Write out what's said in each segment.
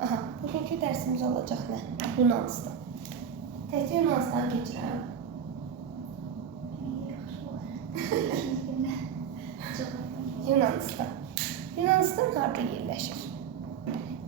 Aha, bugünkü dərsimiz olacaq nə? Yunanistan. Təkcə Yunanistanı keçirəm. Yunanistan. Yunanistan harada yerləşir?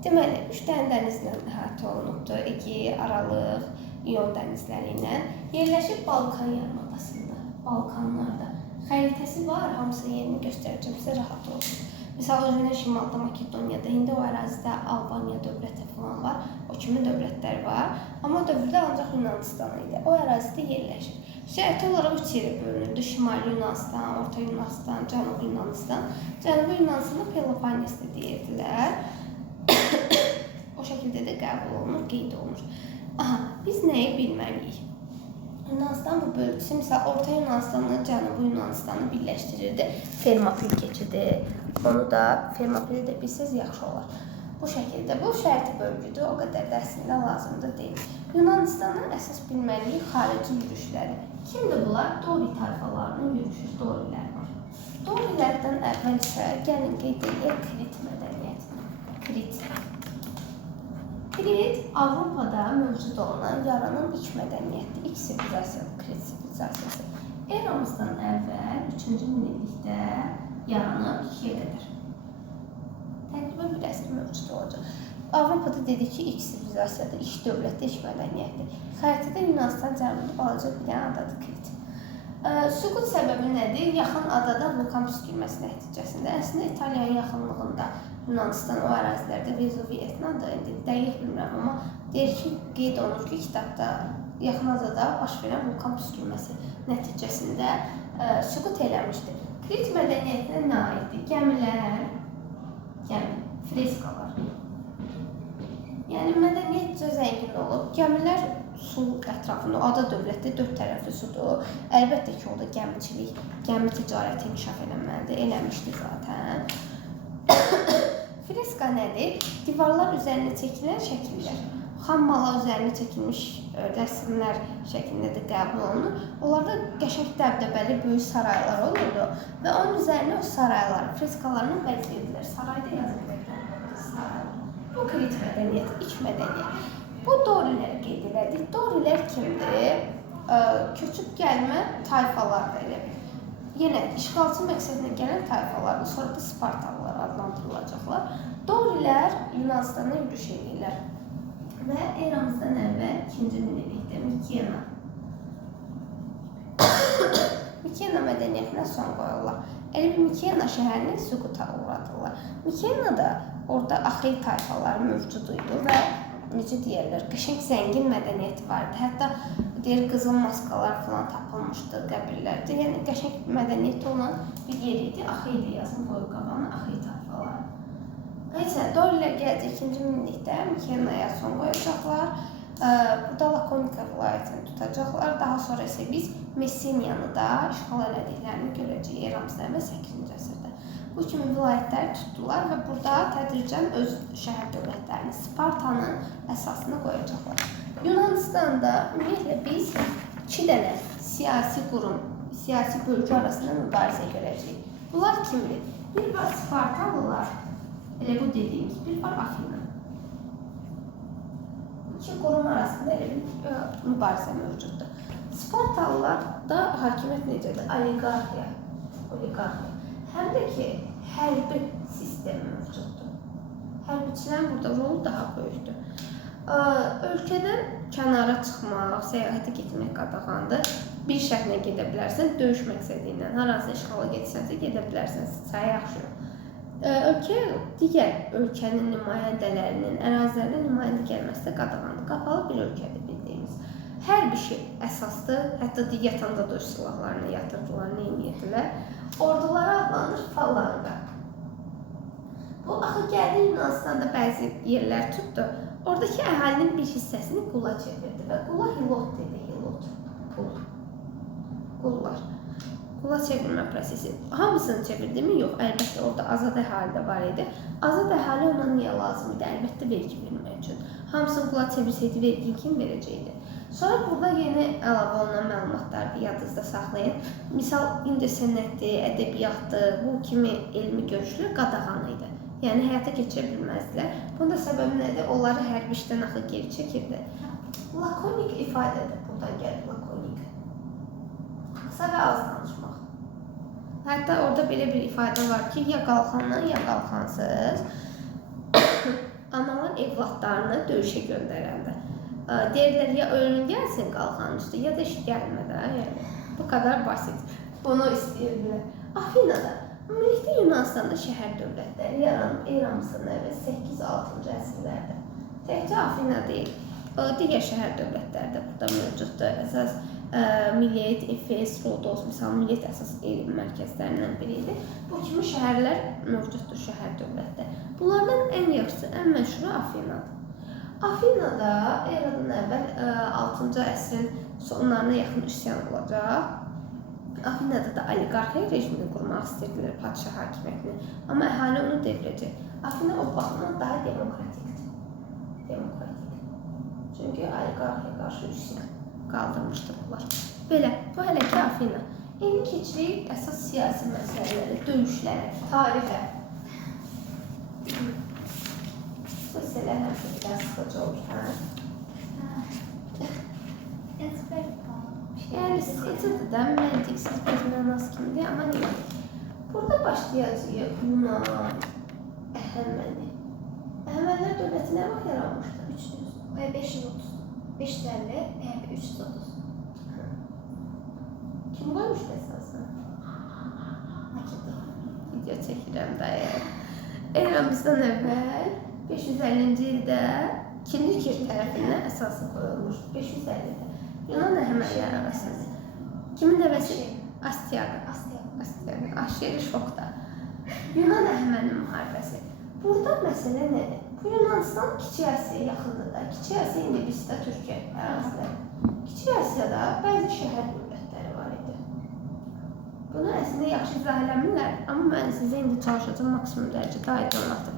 Deməli, 3 dənə dənizlə əhatə olunubdur. Ege, Aralıq, İon dənizləri ilə. Yerləşib Balkan yarımadasında, Balkanlarda. Xəritəsi var, hamısı yerini göstərəcəm, sizə rahat olsun. Məsəl özündən şimalda Makedoniyada, indi o ərazidə Albaniya dövləti falan var, o kimi dövlətlər var. Amma dövlətdə ancaq Yunanistan idi, o ərazidə yerləşir. Şəhərti olaraq 3 yerə bölünürdü, Şimali Yunanistan, Orta Yunanistan, Cənubi Yunanistan. Cənubi Yunanistanı Peloponnes də deyirdilər. O şəkildə də qəbul olunur, qeyd olunur. Aha, biz nəyi bilməliyik? Yunanistan bu bölgüsü, misal Orta Yunanistanla Cənubi Yunanistanı birləşdirirdi. Fermopil keçidi. Onu da Fermopili də bilsəz yaxşı olar. Bu şəkildə, bu şərti bölgüdür, o qədər də əslində lazımdır deyil. Yunanistanın əsas bilməliyik xarici yürüşləri. Kimdir bunlar? Dori tayfalarının yürüşü, Dorilər var. Dorilərdən əvvəl isə gəlin qeyd edək Krit mədəniyyətini. Krit. Krit Avropada mövcud olan yaranan ilk mədəniyyətdir. İlk sivilizasiyadır, Krit sivilizasiyası. Eramızdan əvvəl 3-cü minillikdə yaranıb 2-yə qədər. Təqribən bir əsr mövcud olacaq. Avropada dedik ki, ilk sivilizasiyadır, ilk dövlətdir, ilk mədəniyyətdir. Xəritədə Yunanistan cənubunda balaca bir dənə adadır Krit. Süqut səbəbi nədir? Yaxın adada vulkan püskürməsi nəticəsində. Əslində İtaliyaya yaxınlığında Yunanistan o ərazilərdə Vezuvi etnadır. İndi dəqiq bilmirəm, amma deyir ki, qeyd olunur ki, kitabda yaxın adada baş verən vulkan püskürməsi nəticəsində süqut eləmişdir. Krit mədəniyyətinə nə aiddir? Gəmilər, freskalar. Yəni mədəniyyət zəngin olub. Gəmilər su ətrafında, ada dövlətdə 4 tərəfli sudur. Əlbəttə ki, orada gəmiçilik, gəmi ticarəti inkişaf eləməlidir, eləmişdir zaten. Freska nədir? Divarlar üzərində çəkilən şəkillər. Xam mala üzərində çəkilmiş rəsmlər şəklində də qəbul olunur. Onlarda qəşəng dəbdəbəli böyük saraylar olurdu və onun üzərinə o sarayları, freskalarını bəzəyirdilər. Sarayda yazılırdı. Saray. Bu Krit mədəniyyəti, ilk mədəniyyət. Bu Dorilər qeyd elədik. Dorilər kimdir? Köçüb gəlmə tayfalardır elə bil. Yenə işğalçı məqsədlə gələn tayfalardır. Sonra da Spartalılar adlandırılacaqlar. Dorilər Yunanistana yürüş edirlər. Və eramızdan əvvəl 2-ci minillikdə Mikena mədəniyyətinə son qoyurlar. Elə bir Mikena şəhərini süquta uğradırlar. Mikenada orada Axey tayfaları mövcud idi və necə deyərlər, qəşəng zəngin mədəniyyəti vardı. Hətta deyir qızıl maskalar falan tapılmışdı qəbirlərdə. Yəni qəşəng mədəniyyəti olan bir yer idi. Axey də yazın qoyur qabağına Axey tayfaları. Nəysə, Dorilər gələcək 2-ci minillikdə Mikenaya son qoyacaqlar. Burada Lakonika vilayətini tutacaqlar. Daha sonra isə biz Messeniyanı da işğal elədiklərini görəcəyik eramızdan əvvəl 8-ci əsrdə. Bu kimi vilayətləri tutdular və burada tədricən öz şəhər dövlətlərini, Spartanın əsasını qoyacaqlar. Yunanistanda ümumiyyətlə biz 2 dənə siyasi qurum, siyasi bölgü arasında mübarizə görəcəyik. Bunlar kimdir? Bir var Spartalılar, elə bu dediyimiz, bir var Afina. İki qurum arasında elə bir mübarizə mövcuddur. Spartalılarda hakimiyyət necədir? Oliqarxiya. Həm də ki, hərbi sistem mövcuddur. Hərbiçilərin burada rolu daha böyükdür. Ölkədən kənara çıxmaq, səyahətə getmək qadağandır. Bir şəhrinə gedə bilərsən, döyüş məqsədi ilə. Harası işğala getsənsə gedə bilərsən, sayı yaxşı. Ölkəyə digər ölkənin nümayəndələrinin, ərazilərinin nümayəndə gəlməsi də qadağandır. Qapalı bir ölkədir bildiyimiz. Hər bir şey əsasdır. Hətta yatanda döyüş silahlarını yatırdılar, neyniyyətdilər. Ordulara adlanır falanga. Bu, axı gəldi Yunanistanda bəzi yerlər tutdu. Oradakı əhalinin bir hissəsini qula çevirdi və qula hilot dedi, hilot, pul, qullar. Qula çevirmə prosesi. Hamısını çevirdi mi? Yox, əlbəttə orada azad əhali də var idi. Azad əhali ona niyə lazım idi? Əlbəttə vergi vermək üçün. Hamısını qula çevirsəydi vergi kim verəcəkdi? Sonra burada yeni əlavə olunan məlumatları yadınızda saxlayın. Misal, incəsənətdir, ədəbiyyatdır, bu kimi elmi görüşlər qadağan idi. Yəni həyata keçirə bilməzdilər. Bunun da səbəbi nədir? Onları hərbi işdən axı geri çəkirdi. Lakonik ifadədir. Buradan gəlir lakonik. Qısa və az danışmaq. Hətta orada belə bir ifadə var ki, ya qalxandan, ya qalxansız analar evladlarını döyüşə göndərəndə. Deyirlər, ya ölüm gəlsin qalxanın üstü, ya da iş gəlmədən. Yəni, bu qədər basit. Bunu istəyirdilər. Afinada, ümumilikdə Yunanıstanda şəhər dövlətləri yaranıb eramızın 8-6-cı əsrlərdə. Təkcə Afina deyil, digər şəhər dövlətləri də burada mövcuddur. Əsas Milet, Efes, Rodos, misal Milet əsas elm mərkəzlərindən biridir. Bu kimi şəhərlər mövcuddur, şəhər dövlətləri. Bunlardan ən yaxşısı, ən məşhuru Afinadır. Afinada eradan əvvəl 6-cı əsrin sonlarına yaxın üsyan olacaq. Afinada da oliqarxiya rejimini qurmaq istəyirdilər, padşah hakimiyyətini. Amma əhali onu devirəcək. Afina o baxımdan daha demokratikdir. Çünki oliqarxiya qarşı üsyan qaldırmışdı bunlar. Belə, bu hələ ki Afina. İndi keçirik əsas siyasi məsələləri, döyüşlərə, tarixə. Bu məsələ həmişə biraz sıxıcı olur, hə? Yəni sıxıcıdır da, məntiqsiz bir mənas kimidir, amma neyək? Burada başlayacağıq Yunan, Əhəməni. Əhəmənilər dövləti nə vaxt yaranmışdır? 530, 550, yəni 330. Kim qoymuşdu əsasını? Makedon. Video çəkirəm dayı. Eramızdan əvvəl 550-ci ildə ikinci Kir tərəfindən əsası qoyulmuşdu. 550-də. Yunan Əhəmənilər arasında. Kimin nəvəsi? Astiaqa. Aşeri şokda. Yunan Əhəməni müharibəsi. Burada məsələ nədir? Bu Yunanistan Kiçik Asiyaya yaxındır da. Kiçik Asiya indi bizdə Türkiyə əraziləri. Kiçik Asiyada bəzi şəhər dövlətləri var idi. Bunu əslində yaxşı izah eləmirlər, amma mən sizə indi çalışacağım maksimum dərəcədə aydınlatım.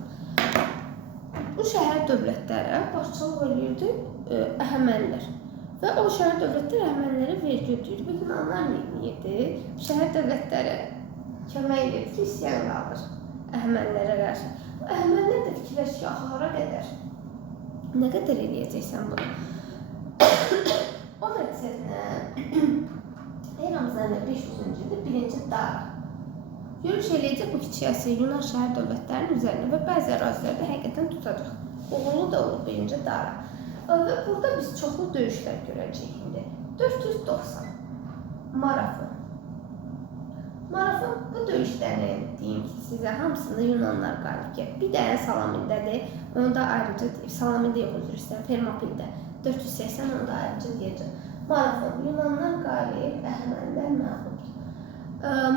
Bu şəhər dövlətlərə başçılıq edirdi Əhəmənilər. Və o şəhər dövlətləri Əhəmənilərə vergi ödəyirdi. Bu Yunanlar neydi? Şəhər dövlətləri kömək edirdi ki, üsyan qaldır Əhəmənilərə qarşı. Əhəmənilər də fikirləşir ki, hara qədər? Nə qədər eləyəcəksən bunu? O məqsədlə eramızdan 500-cü ildə 1-ci Dara yürüş eləyəcək bu Kiçik Asiya Yunan şəhər dövlətlərinin üzərində və bəzi ərazilərdə həqiqətən tutacaq. Uğurlu da olur 1-ci Dara. Və burada biz çoxlu döyüşlər görəcəyik indi. 490 Marafon. Marafon bu döyüşlərin deyim ki, sizə hamısında Yunanlar qalib gəlir. Bir dənə Salamindədir, onu da ayrıca deyib. Salamində yox, üzr istəyirəm, Fermopildə. 480 onu da ayrıca deyəcəm. Marafon, Yunanlar qalib, Əhəmənilər məğlub.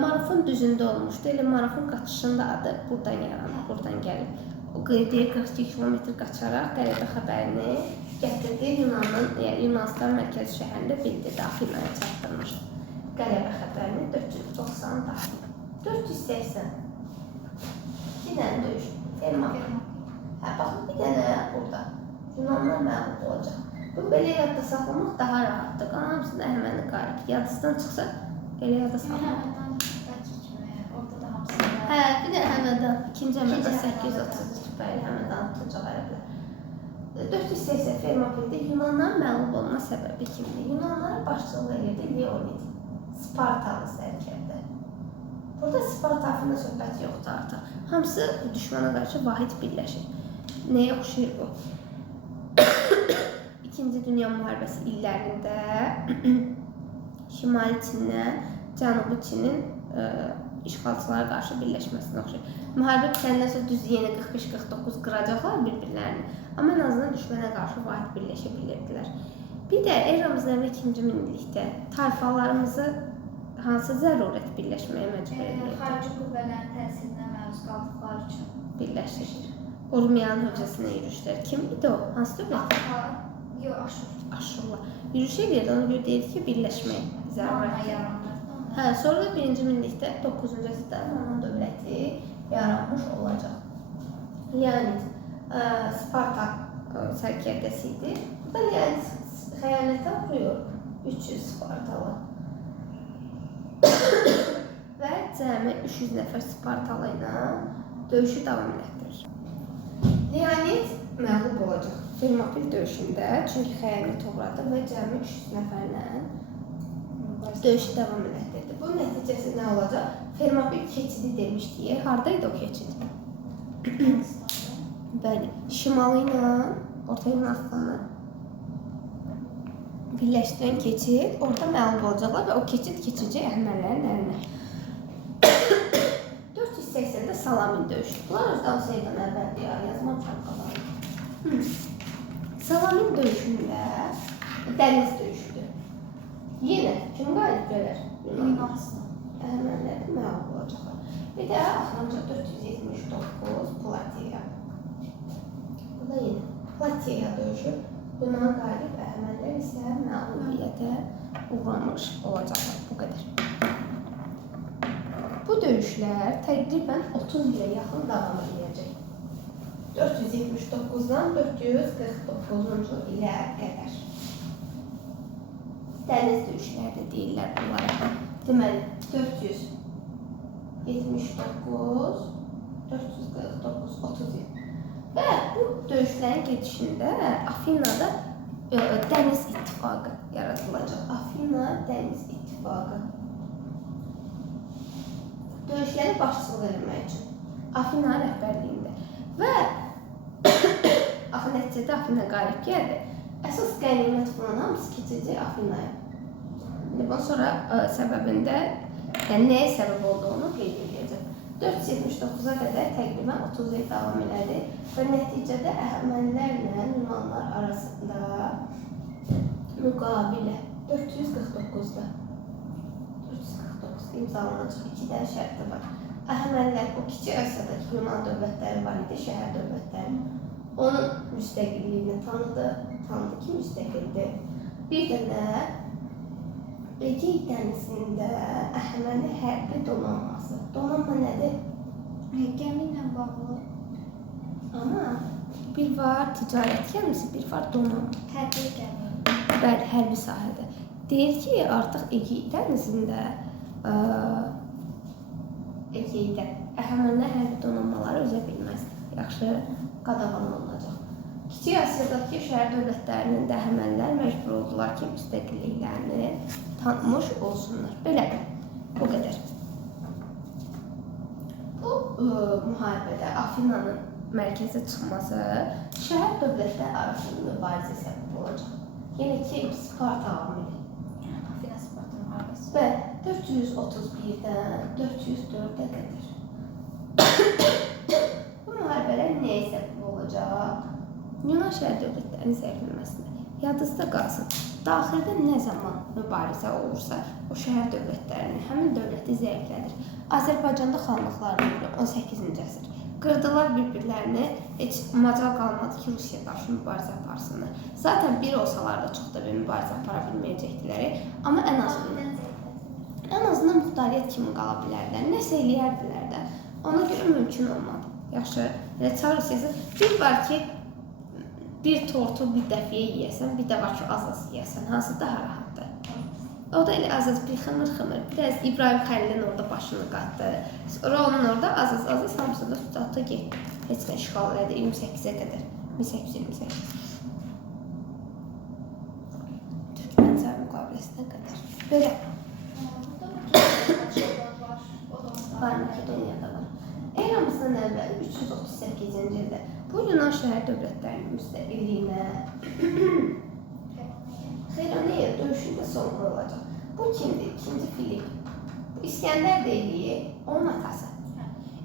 Marafon düzündə olmuşdu. Elə Marafon qaçışında adı buradan yaranır, buradan gəlib. O qeydiyə 42 kilometr qaçaraq qələbə xəbərini gətirdi. Yunanistan mərkəzi şəhərində bildirdi, Afinaya çatdırmışdı. Qələbə xəbərini 490 daxil. 480. 2 dənə döyüş. Fermopil. Baxın, bir dənə burada. Yunanlar məğlub olacaq. Bunu belə yadda saxlamaq daha rahatdır. Qalan hamısında Əhəməni qalib. Yadısından çıxsa, elə yadda saxlamaq. Orada da hamısı. Hə, bir də Həmədan. İkinci Həmədan 833 bəli, Həmədan tutacaq ərəblər. 480 Fermopildə Yunanların məğlub olma səbəbi kimdir? Yunanlara başçılıq edirdi Leonid. Spartalı sərkərdə. Burada Sparta haqqında söhbət yoxdur artıq. Hamısı düşmana qarşı vahid birləşir. Nəyə oxşayır bu? İkinci Dünya müharibəsi illərində Şimali Çindən Cənubi Çinin işğalçılara qarşı birləşməsinə oxşayır. Müharibə bitəndən sonra düz yenə 45-49 qıracaqlar bir-birlərini. Amma ən azından düşmənə qarşı vahid birləşə bilirdilər. Bir də eramızdan əvvəl 2-ci minillikdə tayfalarımızı hansı zərurət birləşməyə məcbur edir? Xarici qüvvələrin təsirinə məruz qaldıqları üçün birləşir. Urmiyan hövzəsinə yürüşlər. Kim idi o? Hansı dövlət? Yox, Aşur. Aşurlar. Yürüş edirdi, ona görə deyirdi ki, birləşmək zərurət. Hə, sonra da 1-ci minillikdə 9-cu əsrdə Manna dövləti yaranmış olacaq. Leonid Sparta sərkərdəsi idi. Burada Leonid xəyanətə uğrayır 300 Spartalı. Və cəmi 300 nəfər Spartalı ilə döyüşü davam etdirir. Leonid məğlub olacaq Fermopil döyüşündə, çünki xəyanət uğradı və cəmi 300 nəfərlə döyüşü davam etdirdi. Bu nəticəsi nə olacaq? Fermopil keçidi demişdik. Hardaydı o keçid? Bəli, şimalı ilə Orta Yunanistanı birləşdirən keçid, orada məğlub olacaqlar və o keçid keçəcək Əhəmənilərin əlinə. 480-də Salamin döyüşü. Bunlar öz davsiyədən əvvəldir ya, yazmamışam qalanı. Salamin döyüşündə dəniz döyüşüdür. Yenə kim qalib gələr? Yunanistan. Əhəmənilər məğlub olacaqlar. Bir də axırıncı 479 Platiya. Bu da yenə Platiya döyüşü. Yunan qalib, Əhəmənilər isə məğlubiyyətə uğramış olacaqlar. Bu qədər. Bu döyüşlər təqribən 30 ilə yaxın davam edəcək. 479-dan 449-cu ilə qədər. Dəniz döyüşləri də deyirlər bunlara. Deməli, 479, 449, 30 il. Və bu döyüşlərin gedişində Afinada dəniz ittifaqı yaradılacaq. Afina dəniz ittifaqı. Döyüşlərə başçılıq etmək üçün Afina rəhbərliyində. Və axı nəticədə Afina qalib gəldi. Əsas qənimət falan hamısı keçəcək Afinaya. Bundan sonra səbəbində, yəni nəyə səbəb olduğunu qeyd edəcəm. 479-a qədər təqribən 30 il davam elədi və nəticədə Əhəmənilərlə Yunanlar arasında müqavilə 449-da 449 imzalanacaq 2 dənə şərti var. Əhəmənilər o kiçik Asiyadakı Yunan dövlətləri var idi, şəhər dövlətləri. Onun müstəqilliyini tanıdı ki, müstəqildir. Bir dənə Egey dənizində Əhəməni hərbi donanması. Donanma nədir? Gəmi ilə bağlı. Amma bir var ticarət gəmisi, bir var donanma. Hərbi gəmi. Bəli, hərbi sahədə. Deyir ki, artıq Egey dənizində Egeydə Əhəmənilər hərbi donanmaları üzə bilməz. Yaxşı qadağan olunacaq. Kiçik Asiyadakı şəhər dövlətlərinin də Əhəmənilər məcbur oldular ki, müstəqilliklərini tanımış olsunlar. Belə, bu qədər. Bu müharibədə Afinanın mərkəzə çıxması şəhər dövlətlər arasında mübarizə səbəb olacaq. Yenə ki, Sparta amili. Afina Sparta müharibəsi. Və 431-dən 404-ə qədər. Bu müharibələr nəyə səbəb olacaq? Yunan şəhər dövlətlərinin zəifləməsinə. Yadınızda qalsın, daxildə nə zaman mübarizə olursa, o şəhər dövlətlərini, həmin dövləti zəiflədir. Azərbaycanda xanlıqlarını 18-ci əsr qırdılar bir-birlərini, heç macal qalmadı ki, Rusiya qarşı mübarizə aparsınlar. Zaten bir olsalar da çox da bir mübarizə apara bilməyəcəkdilər, amma ən azından muxtariyyət kimi qala bilərdilər, nəsə eləyərdilər də. Ona görə mümkün olmadı. Yaxşı, Çar Rusiyası bir var ki, bir tortu bir dəfiyə yeyəsən, bir də var ki, az-az yeyəsən. Hansı daha rahatdır? O da elə az-az bir xımır-xımır. Biraz İbrahim Xəlilin orada başını qatdı. Sonra onun orada az-az hamısını da tutatdı getdi. Heç nə işğal elədi 28-ə qədər. 1828. Türkmən-Çar müqaviləsinə qədər. Belə. Var, Makedoniyada var. Eramızdan əvvəl 338-ci ildə bu Yunan şəhər dövlətlərinin müstəqilliyinə Xeyroneya döyüşündə son qoyulacaq. Bu kimdir? İkinci Filip. Bu İskəndər deyiliyi, onun atası.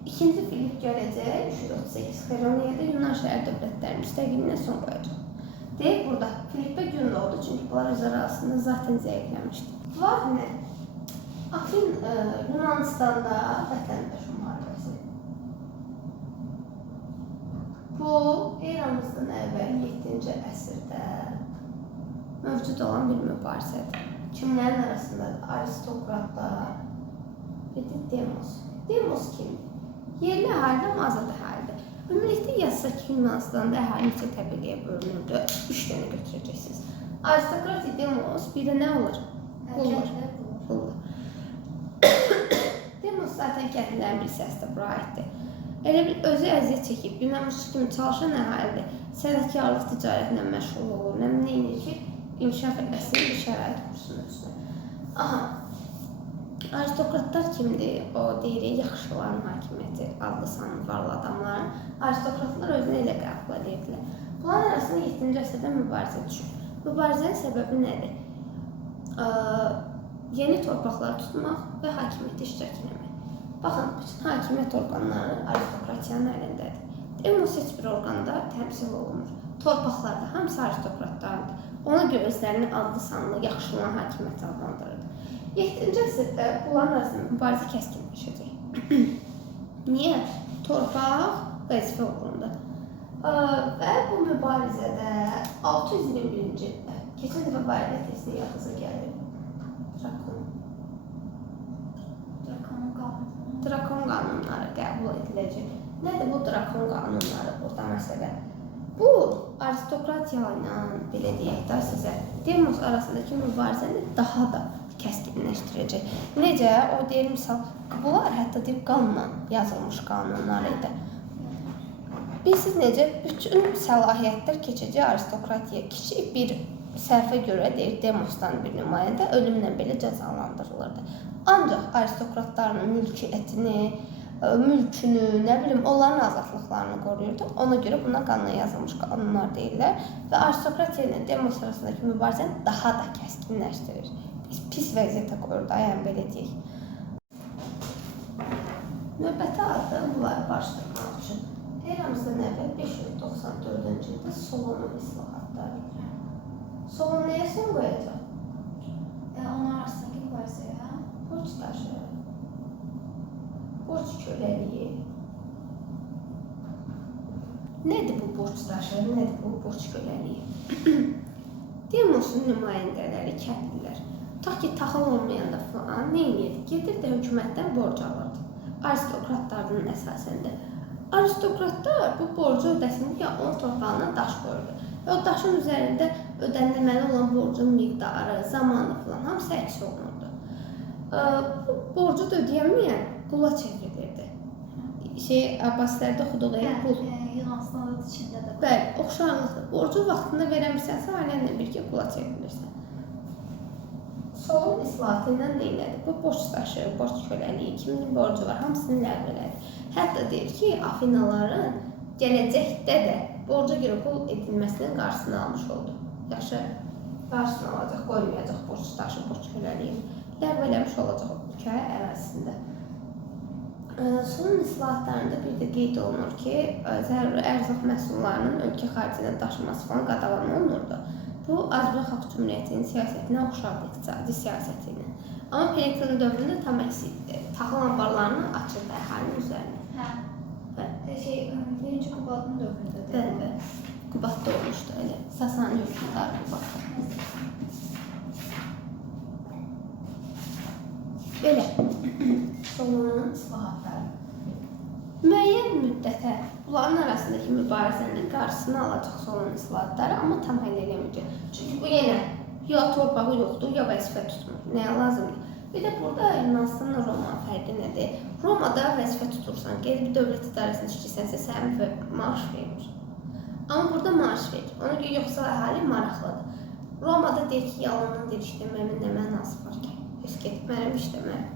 İkinci Filip gələcək 338 Xeyroneyada Yunan şəhər dövlətlərinin müstəqilliyinə son qoyacaq. Deyək burada, Filipə gün oldu, çünki bunlar öz arasında zaten zəifləmişdi. Var nə? Afin Yunanistanda vətəndaş müharibəsi. Bu, eramızdan əvvəl 7-ci əsrdə mövcud olan bir mübarizədir. Kimlərin arasındadır? Aristokratlar, bir də Demos. Demos kimdir? Yerli əhalidə, azad əhalidə. Ümumilikdə yazsa ki, Yunanistanda əhali neçə təbəqəyə bölünürdü? 3 dənə götürəcəksiniz. Aristokrat Demos, bir də nə olur? Qullar. Demos zaten kəndlilərin bir hissəsi də bura aiddir. Elə bil özü əziyyət çəkib, günəmuşçu kimi çalışan əhalidir. Sənətkarlıq ticarətlə məşğul olur. Nə neyini ki, inkişaf etməsin, bir şərait qursun özünə. Aha. Aristokratlar kimdir? O deyirik, yaxşıların hakimiyyəti adlı sanlı varlı adamlar. Aristokratlar özünü elə qəbul edirdilər. Bunların arasında 7-ci əsrdə mübarizə düşür. Mübarizənin səbəbi nədir? Yeni torpaqlar tutmaq və hakimiyyətdə iştirak etmək. Baxın, bütün hakimiyyət orqanları aristokratiyanın əlindədir. Demos heç bir orqanda təmsil olunmur. Torpaqlarda hamısı aristokratlardır. Ona görə özlərinin adlı sanlı, yaxşılanan hakimiyyət adlandırırdı. 7-ci əsrdə bunların arasında mübarizə kəskinləşəcək. Niyə? Torpaq vəzifə uğrunda. Və bu mübarizədə 621-ci ildə, keçən dəfə barədə testi yadınıza gəlir. Drakon qanunları qəbul ediləcək. Nədir bu drakon qanunları burada məsələ? Bu, aristokratiya ilə, belə deyək də sizə, demos arasındakı mübarizəni daha da kəskinləşdirəcək. Necə? O deyir, misal, bunlar hətta deyib qanunla yazılmış qanunlar idi. Bilirsiniz necə? Bütün səlahiyyətlər keçəcək aristokratiyaya. Kiçik bir səhvə görə deyir, demosdan bir nümayəndə ölümlə belə cəzalandırılırdı. Ancaq aristokratların mülki etini, mülkünü, nə bilim, onların azadlıqlarını qoruyurdu. Ona görə buna qanuna yazılmış qanunlar deyirlər və aristokratiya ilə demos arasındakı mübarizəni daha da kəskinləşdirir. Pis vəziyyətə qoyur da, yəni belə deyək. Növbəti addım bunları barışdırmaq üçün eramızdan əvvəl 594-cü ildə Solon islahatları. Solon nəyə son qoyacaq? Onlar arasındakı mübarizəyə. Borc daşı, borc köləliyi. Nədir bu borc daşı, nədir bu borc köləliyi? Demosun nümayəndələri, kəndlilər, ta ki taxıl olmayanda falan nə edirdi? Gedirdi hökumətdən borc alırdı. Aristokratlarının əsasında. Aristokratlar bu borcu ödəsin deyə onun torpağına daş qoyurdu. Və o daşın üzərində ödənilməli olan borcun miqdarı, zamanı falan hamısı əks olunurdu. Bu borcu da ödəyəməyən qula çevrilirdi. Abbasilərdə oxuduğu qul. Yunanıstanın içində də. Bəli, oxşarlıqdır. Borcu vaxtında verəmirsənsə, ailənlə birgə qula çevrilirsən. Solon islahatı ilə neynədir? Bu borc daşı, borc köləliyi, kimin borcu var, hamısını ləğv elədi. Hətta deyir ki, Afinaların gələcəkdə də borca görə qul edilməsinin qarşısını almış oldu. Yaxşı, qarşısını alacaq, qoymayacaq borc daşı, borc köləliyi. Ləğv eləmiş olacaq ölkə ərazisində. Solon islahatlarında bir də qeyd olunur ki, zəruri ərzaq məhsullarının ölkə xaricinə daşınması falan qadağan olunurdu. Bu, Azərbaycan Xalq Cümhuriyyətinin siyasətinə oxşardı, iqtisadi siyasətinə. Amma Periklion dövründə tam əksikdir. Taxıl anbarlarını açırdı əhalinin üzərinə. Birinci Qubadın dövründə. Bəli, Qubadda olmuşdu elə. Sasani hökmdarı Qubadda. Belə, Solonun islahatları. Müəyyən müddətə bunların arasındakı mübarizənin qarşısını alacaq Solon islahatları, amma tam həll eləməyəcək. Çünki bu yenə ya torpağı yoxdur, ya vəzifə tutmur. Nəyə lazımdır? Bir də burada Yunanistanla Roma fərqi nədir? Romada vəzifə tutursan, qeyri bir dövlət idarəsində işləyirsənsə sənə maaş verir. Amma burada maaş verir. Ona görə yoxsa əhali maraqlıdır. Romada deyir ki, yalandan deyir işləməyimin nə mənası var ki? Heç getmərəm işləmərəm.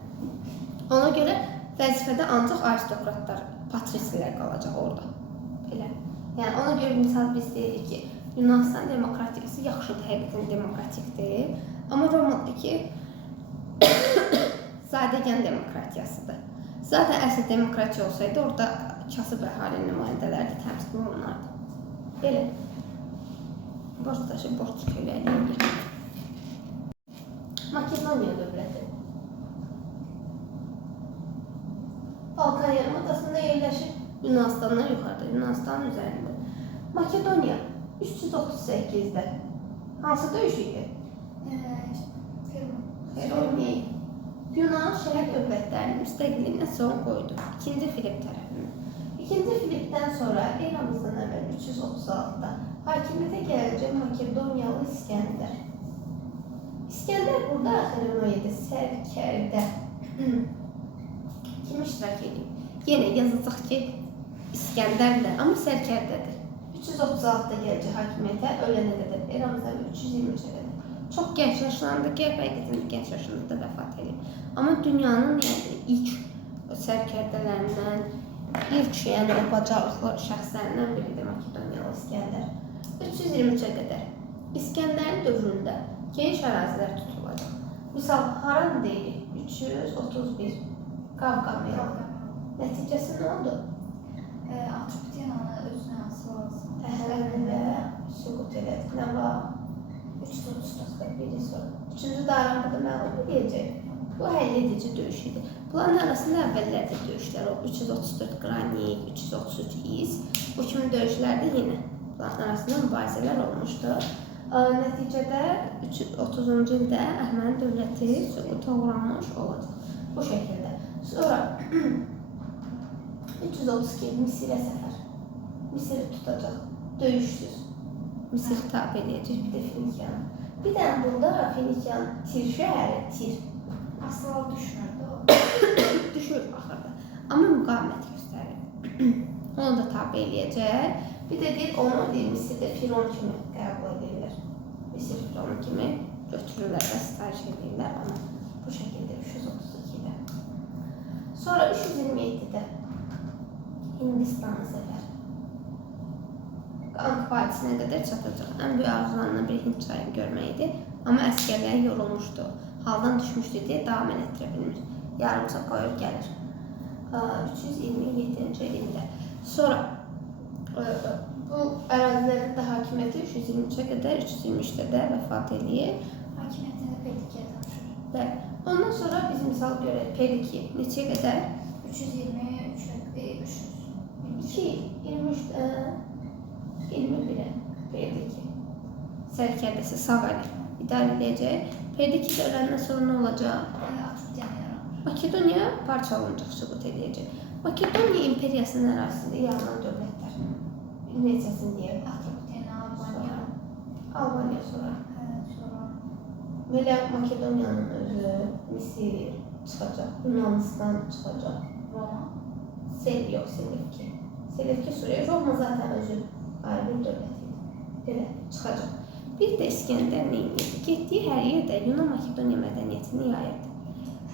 Ona görə vəzifədə ancaq aristokratlar, patrislər qalacaq orada. Belə. Yəni ona görə misal biz deyirik ki, Yunanistan demokratiyası yaxşıdır, həqiqətən demokratikdir. Amma Romadakı zadəgan demokratiyasıdır. Zaten əsl demokratiya olsaydı orada kasıb əhalinin nümayəndələri də təmsil olunardı. Belə. Borc daşı, borc köləliyi. Makedoniya dövləti. Balkan yarımadasında yerləşir. Yunanistandan yuxarıda, Yunanistanın üzərində. Makedoniya 338-də hansı döyüş idi? Fermoniya. Yunan şəhər dövlətlərinin müstəqilliyinə son qoydu. 2-ci Filip tərəfindən. 2-ci Filipdən sonra eramızdan əvvəl 336-da hakimiyyətə gələcək Makedoniyalı İskəndər. İskəndər burada Xeroniyada, sərkərdə kim iştirak edib? Yenə yazacaq ki, İskəndərdir, amma sərkərdədir. 336-da gələcək hakimiyyətə, ölənə qədər, eramızdan 323-ə qədər. Çox gənc yaşlandı, Bəyqəzəndə gənc yaşında da vəfat edib. Amma dünyanın ilk sərkərdələrindən, ilk o bacarıqlı şəxslərindən biridir Makedoniyalı İskəndər. 323-ə qədər. İskəndərin dövründə geniş ərazilər tutulacaq. Misal, haran deyirik? 331 Qavqamiyalı. Nəticəsi nə oldu? Atropateniyanı özünə asılı olsun. Əhəlində süqut elədik. Nə var? 334-də biri sonra. 3-cü Daranbada məğlub edəcək. Bu həll edici döyüş idi. Bunların arasında əvvəllərdə döyüşlər oldu. 334 Qranik, 333 İz. Bu kimi döyüşlərdə yenə bunların arasında mübarizələr olmuşdu. Nəticədə 330-cu ildə Əhəməni dövləti süquta uğramış olacaq. Bu şəkildə. Sonra 332 Misirə səfər. Misiri tutacaq. Döyüşsüz. Misiri tabi edəcək, bir də Finikiyanı. Bir də burada Finikiyanın Tir şəhəri, Tir. Asla düşmürdü o. Düşür axırda. Amma müqavimət göstərir. Onu da tabi eləyəcək. Bir də deyir, onu deyir, Misirdə Firon kimi qəbul edirlər. Misir Fironu kimi götürürlər və sitayiş edirlər onu. Bu şəkildə 332-də. Sonra 327-də Hindistan'a səfər. Ankara vadisinə qədər çatacaq. Ən böyük arzularından biri Hind çayını görməkdir. Amma əsgərləri yorulmuşdu. Haldan düşmüşdü deyə davam etdirə bilmir. Yarımca qoyur gəlir. 327-ci ildə. Sonra bu ərazilərin də hakimiyyəti 323-ə qədər, 323-də də vəfat eləyir. Hakimiyyətində Pedikiyə danışır. Və ondan sonra biz misal görək, Pediki neçəyə qədər? 323 və 2, 23-də 21-ə Pediki. Sərkərdəsi sağ əli idarə edəcək. Pediki də öləndən sonra nə olacaq? Makedoniya parçalanacaq, süqut edəcək. Makedoniya imperiyasının ərazisində yaranan dövlətlər. Neçəsini deyək? Atropatena, Albaniya. Albaniya sonra. Sonra Belə Makedoniyanın özü, Misir çıxacaq, Yunanistan çıxacaq. Roma. Yox, Selevki. Selevki Suriya. Roma zaten özü ayrı bir dövlət idi. Belə çıxacaq. Bir də İskəndər nə edirdi? Getdiyi hər yerdə Yunan Makedoniya mədəniyyətini yayırdı.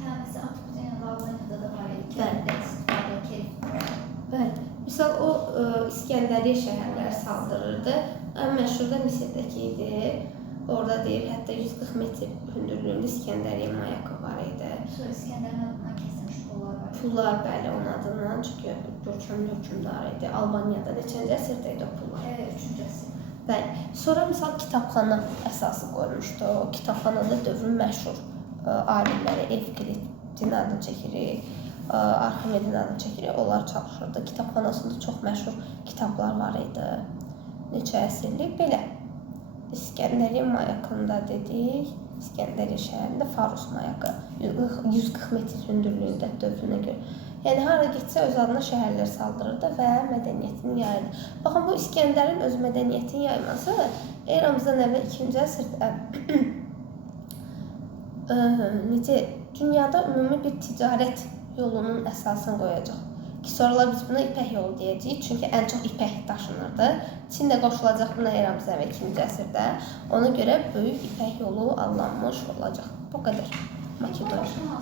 Məsələn, Atropatena, Albaniyada da var idi. Bəli. İstifadə Kerif. Bəli. Misal o İskəndəriyyə şəhərləri saldırırdı. Ən məşhur da Misirdəki idi. Orada deyir, hətta 140 metr hündürlüyündə İskəndəriyyə mayakı var idi. Sonra İskəndərin adından kəsilmiş pullar var. Pullar bəli onun adından, çünki görkəmli hökmdar idi. Albaniyada neçənci əsrdə idi o pullar? 3-cü əsr. Bəli. Sonra misal kitabxana əsası qoymuşdu. O kitabxanada dövrün məşhur alimləri Evklidin adını çəkirik, Arximedin adını çəkirik. Onlar çalışırdı. Kitabxanasında çox məşhur kitablar var idi. Neçə əsrlik belə. İskəndəriyyə mayakında dedik. İskəndəriyyə şəhərində Faros mayakı. 140 metr hündürlüyündə dövrünə görə. Yəni hara getsə öz adına şəhərlər saldırırdı və mədəniyyətini yayırdı. Baxın, bu İskəndərin öz mədəniyyətini yayması eramızdan əvvəl 2-ci əsrdə dünyada ümumi bir ticarət yolunun əsasını qoyacaq. Ki sonralar biz buna ipək yolu deyəcəyik, çünki ən çox ipək daşınırdı. Çin də qoşulacaq buna eramızdan əvvəl 2-ci əsrdə. Ona görə böyük ipək yolu adlanmış olacaq. Bu qədər. Makedoniya.